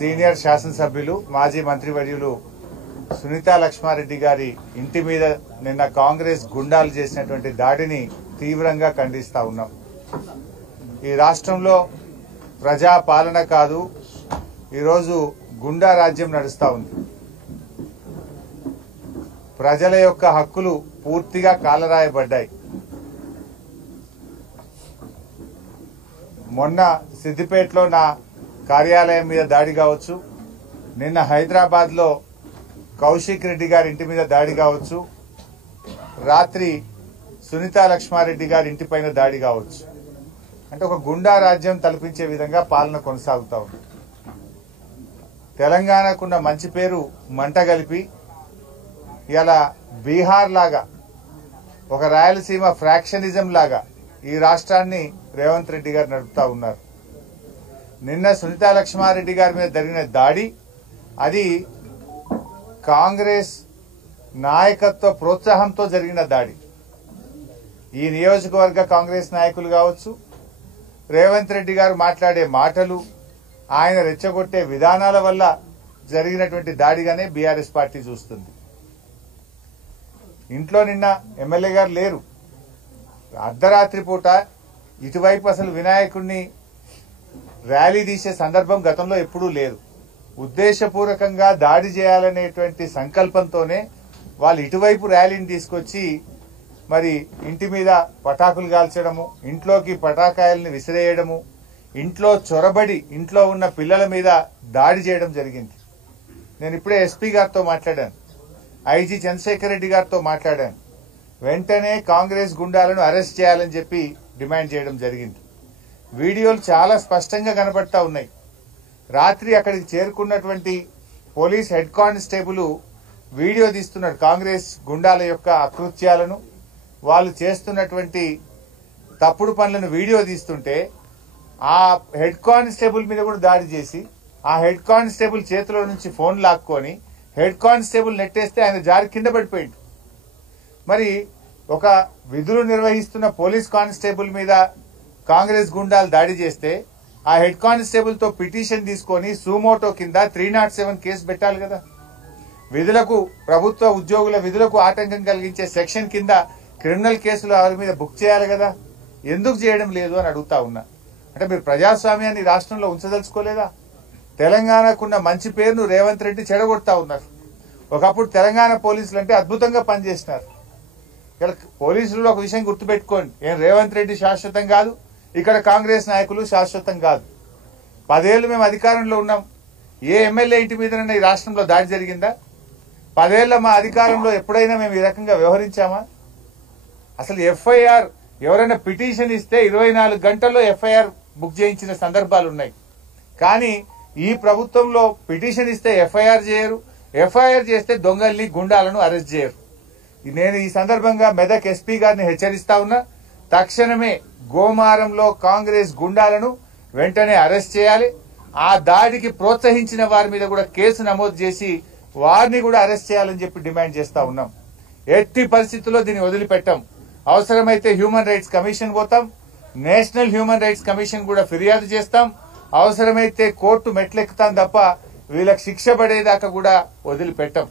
Senior శాసనసభ్యులు మాజీ మంత్రివర్యులు సునీతా లక్ష్మారెడ్డి గారి ఇంటి మీద నిన్న కాంగ్రెస్ గుండాలు చేసినటువంటి దాడిని తీవ్రంగా ఖండిస్తా ఉన్నాం. ఈ రాష్ట్రంలో ప్రజా పాలన కాదు, ఈరోజు గుండా రాజ్యం నడుస్తూ ఉంది. ప్రజల యొక్క హక్కులు పూర్తిగా కాలరాయబడ్డాయి. మొన్న సిద్దిపేటలో నా కార్యాలయం మీద దాడి కావచ్చు, నిన్న హైదరాబాద్లో కౌశిక్ రెడ్డి గారి ఇంటి మీద దాడి కావచ్చు, రాత్రి సునీతా లక్ష్మారెడ్డి గారి ఇంటిపైన దాడి కావచ్చు. అంటే ఒక గుండా రాజ్యం తలపించే విధంగా పాలన కొనసాగుతా ఉంది. తెలంగాణకున్న మంచి పేరు మంటగలిపి ఇలా బీహార్ లాగా, ఒక రాయలసీమ ఫ్రాక్షనిజం లాగా ఈ రాష్ట్రాన్ని రేవంత్ రెడ్డి గారు నడుపుతా ఉన్నారు. నిన్న సునీతా లక్ష్మారెడ్డి గారి మీద జరిగిన దాడి అది కాంగ్రెస్ నాయకత్వ ప్రోత్సాహంతో జరిగిన దాడి. ఈ నియోజకవర్గ కాంగ్రెస్ నాయకులు కావచ్చు, రేవంత్ రెడ్డి గారు మాట్లాడే మాటలు, ఆయన రెచ్చగొట్టే విధానాల వల్ల జరిగినటువంటి దాడిగానే బీఆర్ఎస్ పార్టీ చూస్తుంది. ఇంట్లో నిన్న ఎమ్మెల్యే గారు లేరు. అర్ధరాత్రి పూట ఇటువైపు అసలు వినాయకుడిని ర్యాలీ తీసే సందర్భం గతంలో ఎప్పుడూ లేదు. ఉద్దేశపూర్వకంగా దాడి చేయాలనేటువంటి సంకల్పంతోనే వాళ్ళు ఇటువైపు ర్యాలీని తీసుకొచ్చి మరి ఇంటి మీద పటాకులు కాల్చడము, ఇంట్లోకి పటాకాయల్ని విసిరేయడము, ఇంట్లో చొరబడి ఇంట్లో ఉన్న పిల్లల మీద దాడి చేయడం జరిగింది. నేను ఇప్పుడే ఎస్పీ గారితో మాట్లాడాను, ఐజీ చంద్రశేఖర్ రెడ్డి గారితో మాట్లాడాను. వెంటనే కాంగ్రెస్ గుండాలను అరెస్ట్ చేయాలని చెప్పి డిమాండ్ చేయడం జరిగింది. వీడియోలు చాలా స్పష్టంగా కనబడతా ఉన్నాయి. రాత్రి అక్కడికి చేరుకున్నటువంటి పోలీస్ హెడ్ కానిస్టేబుల్ వీడియో తీస్తున్నాడు కాంగ్రెస్ గుండాల యొక్క అకృత్యాలను, వాళ్ళు చేస్తున్నటువంటి తప్పుడు పనులను వీడియో తీస్తుంటే ఆ హెడ్ కానిస్టేబుల్ మీద కూడా దాడి చేసి ఆ హెడ్ కానిస్టేబుల్ చేతిలో నుంచి ఫోన్ లాక్కొని హెడ్ కానిస్టేబుల్ నెట్టేస్తే ఆయన జారి కింద పడిపోయింది. మరి ఒక విధులు నిర్వహిస్తున్న పోలీస్ కానిస్టేబుల్ మీద కాంగ్రెస్ గుండాలు దాడి చేస్తే ఆ హెడ్ కానిస్టేబుల్ తో పిటిషన్ తీసుకొని సూమోటో కింద 307 కేసు పెట్టాలి కదా. విధులకు, ప్రభుత్వ ఉద్యోగుల విధులకు ఆటంకం కలిగించే సెక్షన్ కింద క్రిమినల్ కేసులు వారి మీద బుక్ చేయాలి కదా. ఎందుకు చేయడం లేదు అని అడుగుతా ఉన్నా. అంటే మీరు ప్రజాస్వామ్యాన్ని రాష్ట్రంలో ఉంచదలుచుకోలేదా? తెలంగాణకున్న మంచి పేరును రేవంత్ రెడ్డి చెడగొడతా ఉన్నారు. ఒకప్పుడు తెలంగాణ పోలీసులు అంటే అద్భుతంగా పనిచేసినారు. ఇలా పోలీసులు ఒక విషయం గుర్తుపెట్టుకోండి, ఏం రేవంత్ రెడ్డి శాశ్వతం కాదు, ఇక్కడ కాంగ్రెస్ నాయకులు శాశ్వతం కాదు. 10 ఏళ్లు మేము అధికారంలో ఉన్నాం. ఏ ఎమ్మెల్యే ఇంటి మీదనైనా ఈ రాష్ట్రంలో దాడి జరిగిందా? 10 ఏళ్ల మా అధికారంలో ఎప్పుడైనా మేము ఈ రకంగా వ్యవహరించామా? అసలు ఎఫ్ఐఆర్ ఎవరైనా పిటిషన్ ఇస్తే 24 గంటల్లో ఎఫ్ఐఆర్ బుక్ చేయించిన సందర్భాలు ఉన్నాయి. కానీ ఈ ప్రభుత్వంలో పిటిషన్ ఇస్తే ఎఫ్ఐఆర్ చేయరు, ఎఫ్ఐఆర్ చేస్తే దొంగల్ని గుండాలను అరెస్ట్ చేయరు. నేను ఈ సందర్భంగా మెదక్ ఎస్పీ గారిని హెచ్చరిస్తా ఉన్నా, తక్షణమే గోమారంలో కాంగ్రెస్ గుండాలను వెంటనే అరెస్ట్ చేయాలి. ఆ దాడికి ప్రోత్సహించిన వారి మీద కూడా కేసు నమోదు చేసి వారిని కూడా అరెస్ట్ చేయాలని చెప్పి డిమాండ్ చేస్తా ఉన్నాం. ఎట్టి పరిస్థితుల్లో దీన్ని వదిలిపెట్టాం. అవసరమైతే హ్యూమన్ రైట్స్ కమిషన్ పోతాం, నేషనల్ హ్యూమన్ రైట్స్ కమిషన్ కూడా ఫిర్యాదు చేస్తాం, అవసరమైతే కోర్టు మెట్లెక్కుతాం తప్ప వీళ్ళకి శిక్ష పడేదాకా కూడా వదిలిపెట్టాం.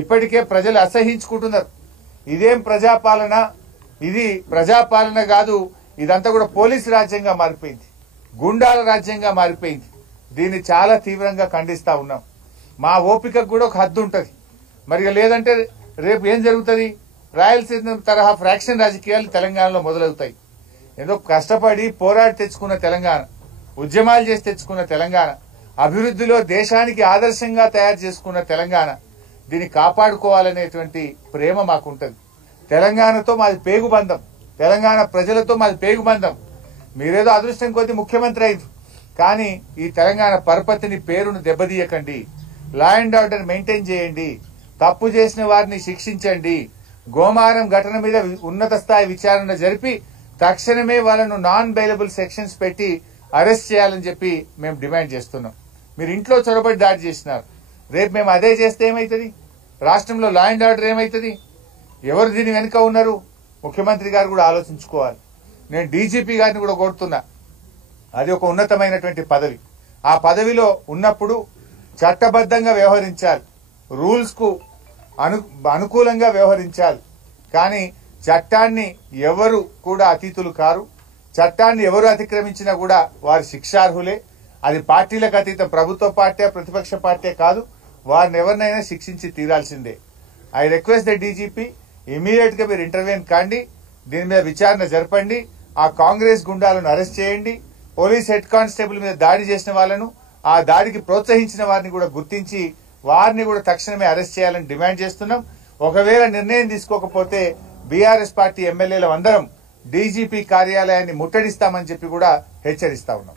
ఇప్పటికే ప్రజలు అసహించుకుంటున్నారు. ఇదేం ప్రజాపాలన? ఇది ప్రజాపాలన కాదు, ఇదంతా కూడా పోలీసు రాజ్యంగా మారిపోయింది, గుండాల రాజ్యంగా మారిపోయింది. దీన్ని చాలా తీవ్రంగా ఖండిస్తా ఉన్నాం. మా ఓపికకు కూడా ఒక హద్దు ఉంటుంది. మరి లేదంటే రేపు ఏం జరుగుతుంది? రాయలసీమ తరహా ఫ్రాక్షన్ రాజకీయాలు తెలంగాణలో మొదలవుతాయి. ఏదో కష్టపడి పోరాడి తెచ్చుకున్న తెలంగాణ, ఉద్యమాలు చేసి తెచ్చుకున్న తెలంగాణ, అభివృద్ధిలో దేశానికి ఆదర్శంగా తయారు చేసుకున్న తెలంగాణ, దీన్ని కాపాడుకోవాలనేటువంటి ప్రేమ మాకుంటది. తెలంగాణతో మాది పేగుబంధం, తెలంగాణ ప్రజలతో మాది పేగుబంధం. మీరేదో అదృష్టం కొద్ది ముఖ్యమంత్రి అయింది, కానీ ఈ తెలంగాణ పరపతిని, పేరును దెబ్బతీయకండి. లా అండ్ ఆర్డర్ మెయింటైన్ చేయండి, తప్పు చేసిన వారిని శిక్షించండి. గోమారం ఘటన మీద ఉన్నత స్థాయి విచారణ జరిపి తక్షణమే వాళ్ళను నాన్ బెయిలబుల్ సెక్షన్స్ పెట్టి అరెస్ట్ చేయాలని చెప్పి మేము డిమాండ్ చేస్తున్నాం. మీరు ఇంట్లో చొరబడి దాడి చేసినారు, రేపు మేము అదే చేస్తే ఏమవుతుంది? రాష్ట్రంలో లా అండ్ ఆర్డర్ ఏమవుతుంది? ఎవరు దీని వెనుక ఉన్నారు? ముఖ్యమంత్రి గారు కూడా ఆలోచించుకోవాలి. నేను డీజీపీ గారిని కూడా కోరుతున్నా, అది ఒక ఉన్నతమైనటువంటి పదవి. ఆ పదవిలో ఉన్నప్పుడు చట్టబద్ధంగా వ్యవహరించాలి, రూల్స్ కు అనుకూలంగా వ్యవహరించాలి. కానీ చట్టాన్ని ఎవరు కూడా అతీతులు కారు. చట్టాన్ని ఎవరు అతిక్రమించినా కూడా వారు శిక్షార్హులే. అది పార్టీలకు అతీతం, ప్రభుత్వ పార్టీ ప్రతిపక్ష పార్టీ కాదు, వారిని ఎవరినైనా శిక్షించి తీరాల్సిందే. I request the DGP, immediate గా మీరు ఇంటర్వ్యూన్ కాండి, దీని మీద విచారణ జరపండి, ఆ కాంగ్రెస్ గుండాలను అరెస్ట్ చేయండి, పోలీస్ హెడ్ కానిస్టేబుల్ మీద దాడి చేసిన వాళ్ళను, ఆ దాడికి ప్రోత్సహించిన వారిని కూడా గుర్తించి వారిని కూడా తక్షణమే అరెస్ట్ చేయాలని డిమాండ్ చేస్తున్నాం. ఒకవేళ నిర్ణయం తీసుకోకపోతే బీఆర్ఎస్ పార్టీ ఎమ్మెల్యేలు అందరం డీజీపీ కార్యాలయాన్ని ముట్టడిస్తామని చెప్పి కూడా హెచ్చరిస్తా ఉన్నాం.